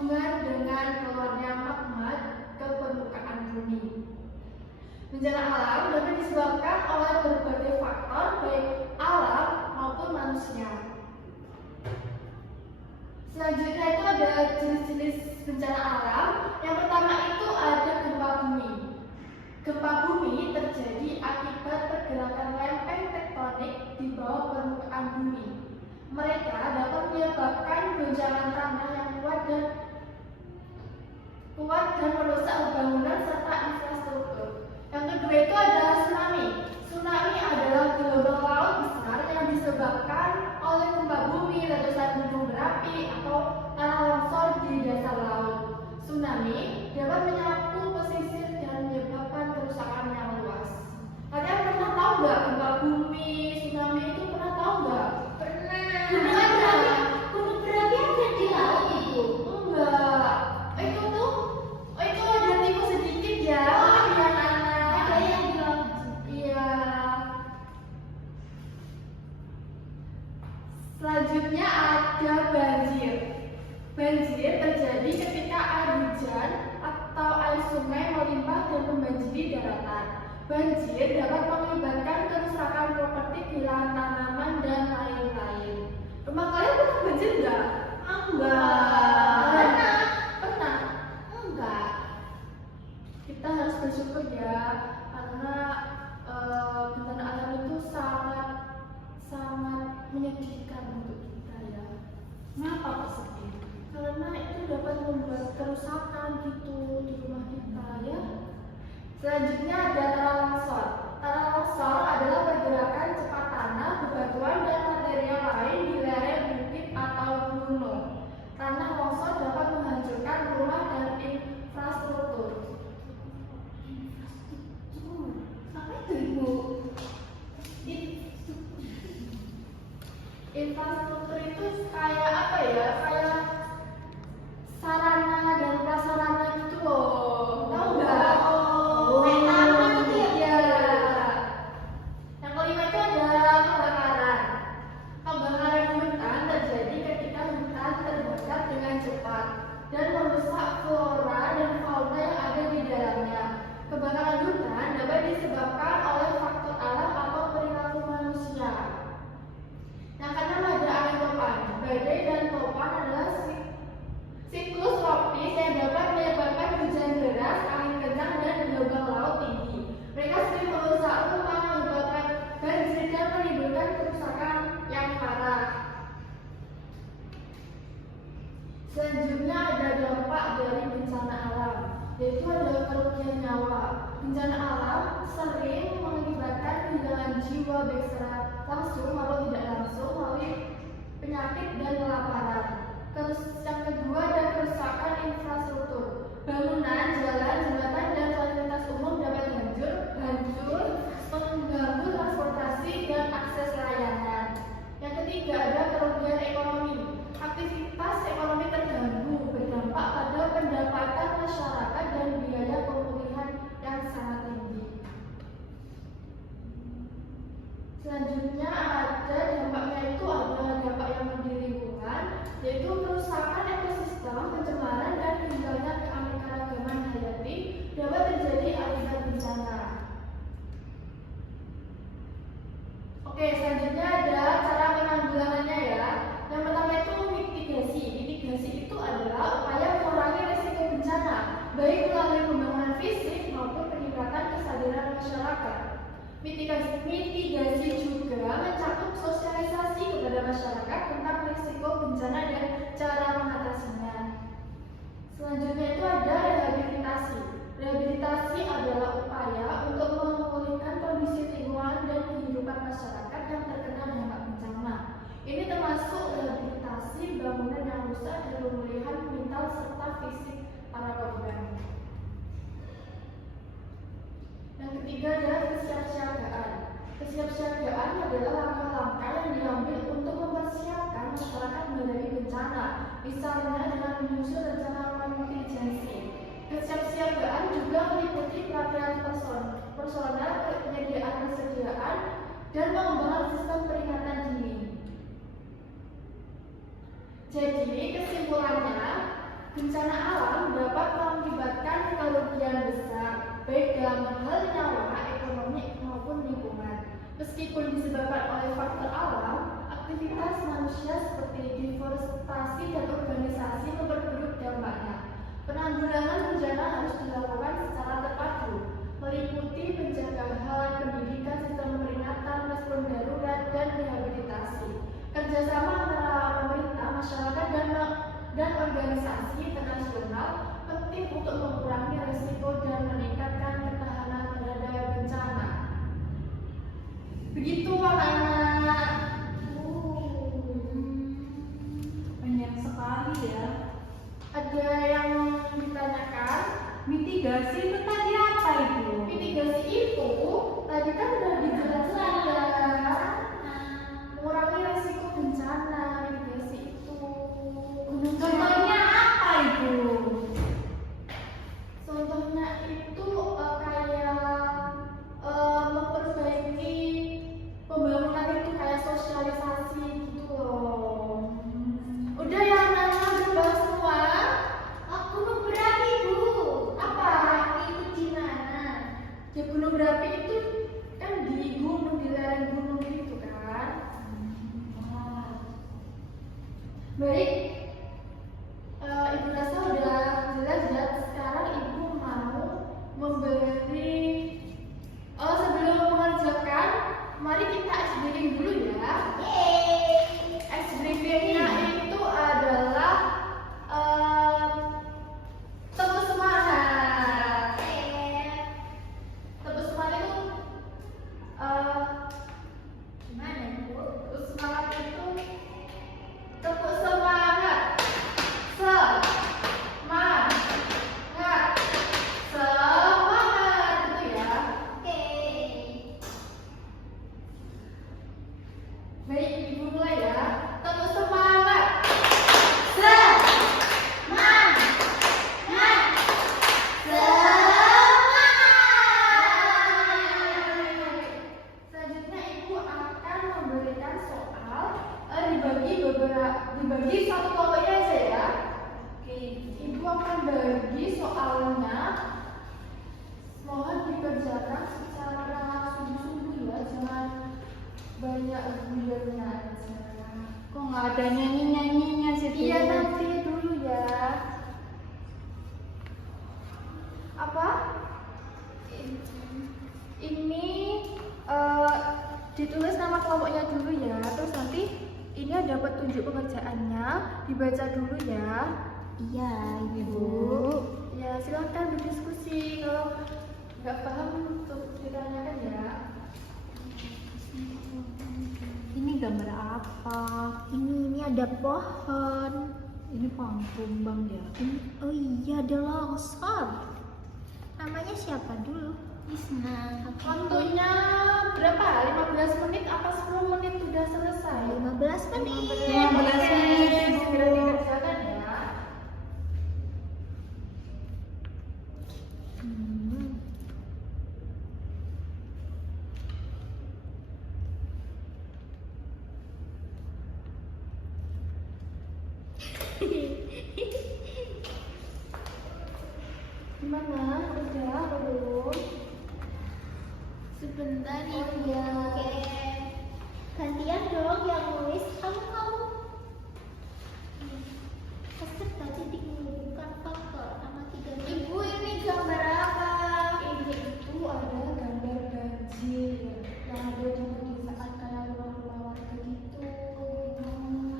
berhubungan dengan keluarnya magma ke permukaan bumi. Bencana alam dapat disebabkan oleh berbagai faktor, baik alam maupun manusia. Selanjutnya itu ada jenis-jenis bencana alam. Yang pertama itu ada gempa bumi. Gempa bumi terjadi akibat pergerakan lempeng tektonik di bawah permukaan bumi. Mereka dapat menyebabkan goncangan tanah yang kuat dan merusak bangunan serta infrastruktur. Yang kedua itu ada tsunami. Tsunami adalah gelombang laut besar yang disebabkan oleh gempa bumi, letusan gunung berapi, atau tanah longsor di dasar laut. Tsunami dapat menyapu pesisir dan menyebabkan kerusakan yang luas. Kalian pernah tahu nggak gempa bumi, tsunami itu pernah tahu nggak? Gunung berapi ada di laut itu? Enggak. Itu ada tipe sedikit ya. Ada yang di laut. Iya. Selanjutnya ada banjir. Banjir terjadi ketika air hujan atau air sungai melimpah dan membanjiri daratan. Banjir dapat mengakibatkan kerusakan properti, kehilangan tanaman, dan lain-lain. Rumah kalian pernah banjir nggak? Enggak. Pernah? Enggak. Kita harus bersyukur ya, karena bencana alam itu sangat menyedihkan untuk kita ya. Kenapa kok sedih? Karena itu dapat membuat kerusakan gitu di rumah kita ya. Selanjutnya ada tanah longsor. Tanah longsor adalah pergerakan cepat tanah, bebatuan, dan material lain di lereng bukit atau gunung. Tanah longsor dapat menghancurkan rumah dan infrastruktur. Apa itu Ibu? Infrastruktur itu kayak apa ya? Kayak sarana dan prasarana gitu loh. Tahu nggak? Kayak taman itu ya? Iya. Yang kelima itu adalah kebakaran. Kebakaran hutan terjadi ketika hutan terbakar dengan cepat dan merusak flora dan fauna yang ada di dalamnya. Kebakaran hutan dapat disebabkan oleh faktor alam atau perilaku manusia. Yang keenam ada angin topan. Badai dan topan adalah siklus tropis yang dapat menyebabkan hujan deras, angin kencang, dan gelombang laut tinggi. Mereka sering merusak rumah, menyebabkan banjir, dan menimbulkan kerusakan yang parah. Selanjutnya ada dampak dari bencana alam, yaitu ada kerugian nyawa. Bencana alam sering mengakibatkan kehilangan jiwa baik secara langsung maupun tidak langsung melalui penyakit dan kelaparan. Terus yang kedua ada kerusakan infrastruktur. Bangunan, jalan, jembatan, dan fasilitas umum dapat hancur, mengganggu transportasi dan akses layanan. Yang ketiga ada kerugian ekonomi. Aktivitas ekonomi terganggu, berdampak pada pendapatan masyarakat dan biaya pemulihan yang sangat tinggi. Selanjutnya ada dampaknya itu ada dampak yang di lingkungan, yaitu kerusakan ekosistem, pencemaran, dan hilangnya keanekaragaman hayati dapat terjadi akibat bencana. Oke, selanjutnya ada cara penanggulangannya ya. Yang pertama itu mitigasi. Mitigasi itu adalah upaya mengurangi risiko bencana, baik melalui pembangunan fisik maupun peningkatan kesadaran masyarakat. Mitigasi juga mencakup sosialisasi kepada masyarakat tentang risiko bencana dan cara mengatasinya. Selanjutnya itu ada rehabilitasi. Rehabilitasi adalah upaya untuk memulihkan kondisi lingkungan dan kehidupan masyarakat yang terkena dampak bencana. Ini termasuk rehabilitasi bangunan yang rusak dan pemulihan mental serta fisik para korban. Yang ketiga adalah kesiapsiagaan. Kesiapsiagaan adalah langkah-langkah yang diambil untuk mempersiapkan masyarakat menghadapi bencana, misalnya dengan menyusun rencana kontingensi. Kesiapsiagaan juga meliputi pelatihan personal, penyediaan, dan pengembangan sistem peringatan dini. Jadi kesimpulannya, bencana alam dapat mengakibatkan kerugian besar, baik dalam hal nyawa, ekonomi, maupun lingkungan. Meskipun disebabkan oleh faktor alam, aktivitas manusia seperti deforestasi dan urbanisasi memperburuk dampaknya. Penanggulangan bencana harus dilakukan secara terpadu, meliputi pencegahan, pendidikan, sistem peringatan, respon darurat, dan rehabilitasi. Kerjasama antara pemerintah, masyarakat, dan organisasi internasional penting untuk mengurangi risiko dan meningkatkan ketahanan terhadap bencana. Begitu anak-anak. Banyak sekali ya. Ada yang ditanyakan? Mitigasi itu tadi apa itu? Mitigasi itu tadi kan udah dijelaskan ya. Mengurangi risiko bencana, mitigasi itu. Contohnya apa itu? Contohnya itu kayak memperbaiki pembangunan itu kayak sosialisasi gitu loh. Udah ya anak-anak udah bahas semua? Gunung berapi, Bu. Apa? Berapi itu di mana? Ya gunung berapi itu kan di gunung, di lereng gunung gitu kan. Baik, Ibu rasa udah jelas ya. Sekarang Ibu mau memberi sebelum mengerjakan, mari kita ice breaking dulu ya. Yeay. Ice breakingnya itu adalah tepuk semangat. Tepuk semangat itu Gimana, Bu? tepuk semangat itu tepuk semangat. Semangat. Semangat itu ya. Oke. Baik, Ibu mulai ya. Tepuk semangat. Selanjutnya Ibu akan memberikan soal dibagi satu kelompoknya aja ya. Oke, Ibu akan bagi soalnya. Mohon dikerjakan secara sungguh-sungguh ya, jangan banyak guyonnya aja. Kok nggak ada nyanyi-nyanyinya sih? Iya nanti dulu ya. Apa? Ini ditulis nama kelompoknya dulu ya. Terus nanti ini ada petunjuk pengerjaannya, dibaca dulu ya. Iya, Ibu. Ya silakan berdiskusi. Kalau nggak paham untuk ditanyakan ya. Ini gambar apa? Ini ada pohon. Ini pohon tumbang ya. Oh iya, ada longsor. Namanya siapa dulu? Isna. Waktunya berapa? 15 menit apa 10 menit sudah selesai? 15 menit. 15 menit, Ibu. Segera dikerjakan ya. Gimana? Udah atau belum? Sebentar Oh Ibu. iya. Oke. Gantian dong yang nulis. Kamu. Peserta titik menunjukkan faktor sama 3. Ibu ini gambar apa? Ini itu ada gambar banjir yang ada di pedesaan kayak rumah-rumah warga gitu.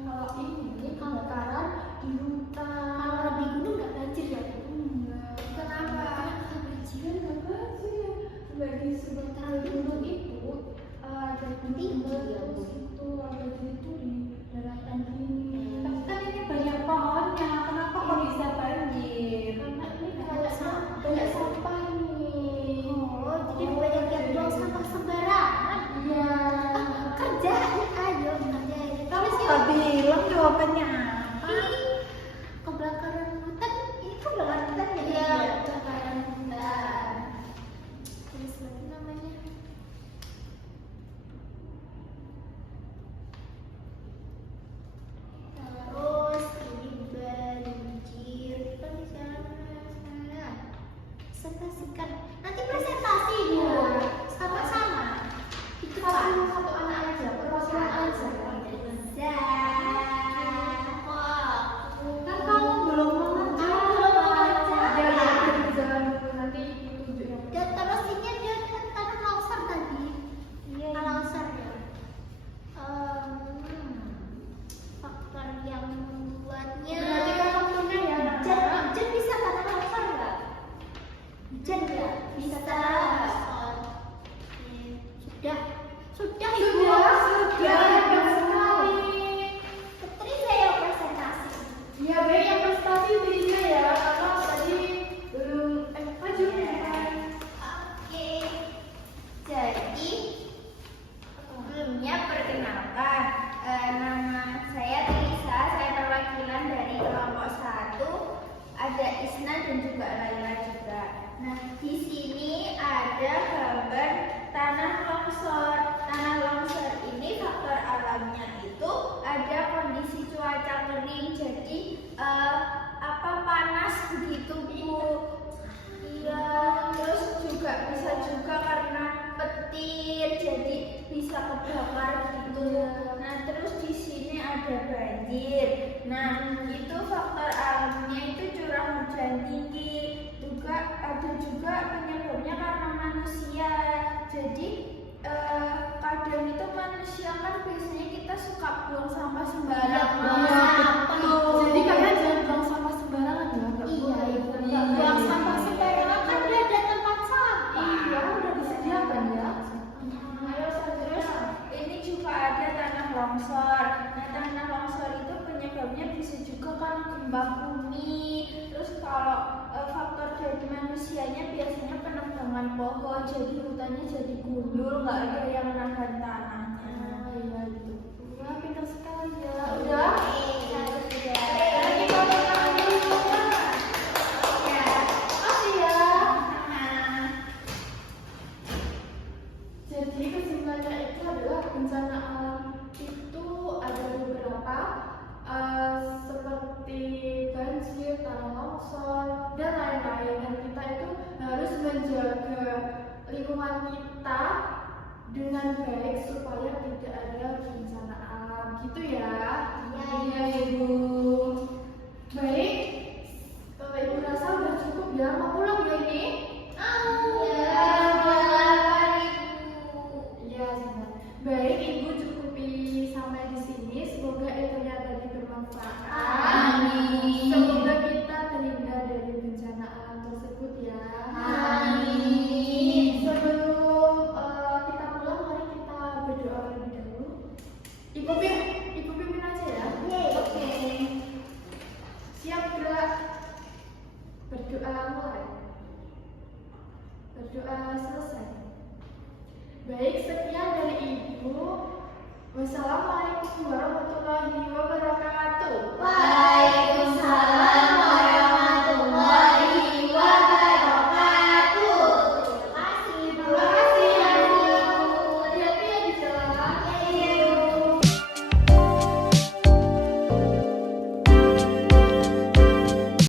Kalau ini kebakaran di hutan. Kalau di gunung nggak banjir ya? Enggak. Kenapa? Banjir nggak banjir. Bagi sebentar gunung itu ada Tinggi ya, Bu. terus itu ada gitu di daratan ini. Tapi kan ini banyak pohonnya. Kenapa kok bisa banjir? Karena ini kayak banyak sampah nih. Oh, jadi banyak yang buang sampah sembarangan. Iya. Kerjain ayo kerjain. Kamu Terus nggak bilang jawabannya apa? ini kebakaran hutan. Ini kebakaran hutan ya? Iya, kebakaran hutan. Tulis lagi namanya. Terus ini banjir Nah, terus di sini ada banjir. Nah, itu faktor alamnya itu curah hujan tinggi. Ada juga penyebabnya karena manusia. Jadi kadang itu manusia kan biasanya kita suka buang sampah sembarangan. Jadi kalian jangan buang sampah sembarangan ya. Iya, buang sampah sembarangan kan udah ada tempat sampah. Iya, udah disediakan ya. Ayo, terus ini juga ada tanah longsor. Nah, tanah longsor itu penyebabnya bisa juga kan gempa bumi. Terus kalau faktor dari manusianya biasanya penebangan pohon, jadi hutannya jadi gundul, nggak ada yang nahan tanahnya. Iya itu. Wah, pintar sekali ya. Udah. Kita makan dulu. Ya. Makasih ya. Nah. Jadi kesimpulannya itu adalah bencana alam itu ada beberapa seperti banjir, tanah longsor, dan lain-lain. Dan kita itu harus menjaga lingkungan kita dengan baik supaya tidak ada bencana alam. Gitu ya? Iya, Ibu. Baik. Ibu rasa udah cukup ya? Mau pulang ya ini? Iya, Zina. Baik, Ibu cukupi sampai di sini. Semoga ilmunya tadi bermanfaat. Amin. Semoga kita terhindar dari bencana alam tersebut ya. Amin. Sebelum kita pulang, mari kita berdoa terlebih dahulu. Ibu Pip,